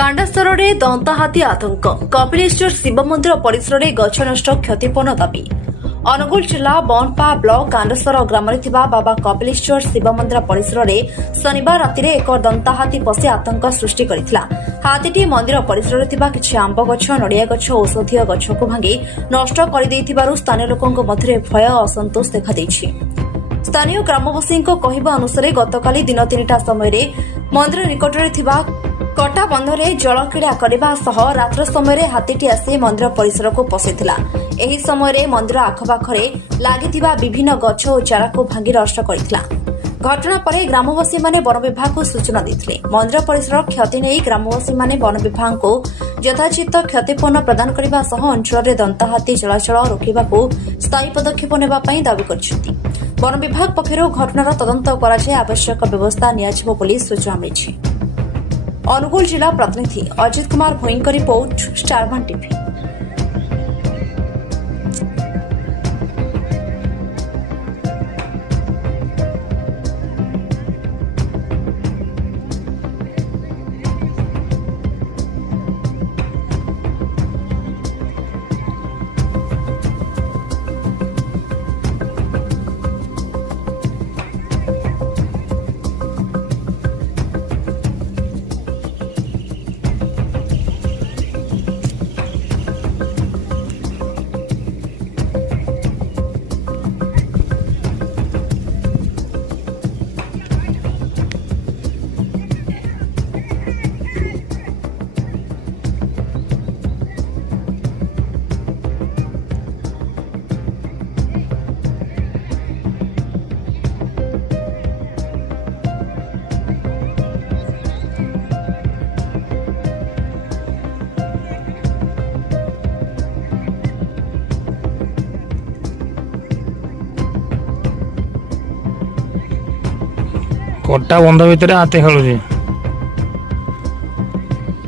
କାଣ୍ଡାସରରେ ଦନ୍ତାହାତୀ ଆତଙ୍କ କପିଳେଶ୍ୱର ଶିବ ମନ୍ଦିର ପରିସରରେ ଗଛ ନଷ୍ଟ କ୍ଷତିପୂରଣ ଦାବି। ଅନୁଗୁଳ ଜିଲ୍ଲା ବନପା ବ୍ଲକ କାଣ୍ଡାସର ଗ୍ରାମରେ ଥିବା ବାବା କପିଳେଶ୍ୱର ଶିବ ମନ୍ଦିର ପରିସରରେ ଶନିବାର ରାତିରେ ଏକ ଦନ୍ତାହାତୀ ପଶି ଆତଙ୍କ ସୃଷ୍ଟି କରିଥିଲା। ହାତୀଟି ମନ୍ଦିର ପରିସରରେ ଥିବା କିଛି ଆମ୍ବ ଗଛ, ନଡ଼ିଆ ଗଛ ଓ ଔଷଧୀୟ ଗଛକୁ ଭାଙ୍ଗି ନଷ୍ଟ କରିଦେଇଥିବାରୁ ସ୍ଥାନୀୟ ଲୋକଙ୍କ ମଧ୍ୟରେ ଭୟ ଓ ଅସନ୍ତୋଷ ଦେଖାଦେଇଛି। ସ୍ଥାନୀୟ ଗ୍ରାମବାସୀଙ୍କ କହିବା ଅନୁସାରେ ଗତକାଲି ଦିନ 3ଟା ସମୟରେ ମନ୍ଦିର ନିକଟରେ ଥିବା କଟା ବନ୍ଧରେ ଜଳକ୍ରୀଡ଼ା କରିବା ସହ ରାତ୍ର ସମୟରେ ହାତୀଟି ଆସି ମନ୍ଦିର ପରିସରକୁ ପଶିଥିଲା। ଏହି ସମୟରେ ମନ୍ଦିର ଆଖପାଖରେ ଲାଗିଥିବା ବିଭିନ୍ନ ଗଛ ଓ ଚାରାକୁ ଭାଙ୍ଗି ନଷ୍ଟ କରିଥିଲା। ଘଟଣା ପରେ ଗ୍ରାମବାସୀମାନେ ବନ ବିଭାଗକୁ ସୂଚନା ଦେଇଥିଲେ। ମନ୍ଦିର ପରିସର କ୍ଷତି ନେଇ ଗ୍ରାମବାସୀମାନେ ବନ ବିଭାଗକୁ ଯଥାଚିତ କ୍ଷତିପୂରଣ ପ୍ରଦାନ କରିବା ସହ ଅଞ୍ଚଳରେ ଦନ୍ତାହାତୀ ଚଳାଚଳ ରୋକିବାକୁ ସ୍ଥାୟୀ ପଦକ୍ଷେପ ନେବା ପାଇଁ ଦାବି କରିଛନ୍ତି। ବନ ବିଭାଗ ପକ୍ଷରୁ ଘଟଣାର ତଦନ୍ତ କରାଯାଇ ଆବଶ୍ୟକ ବ୍ୟବସ୍ଥା ନିଆଯିବ ବୋଲି ସୂଚନା ମିଳିଛି। ଅନୁଗୁଳ जिला प्रतिनिधि अजित कुमार भोईंक रिपोर्ट स्टार1 टीवी। କଟା ବନ୍ଧ ଭିତରେ ହାତୀ ଖେଳୁଛି।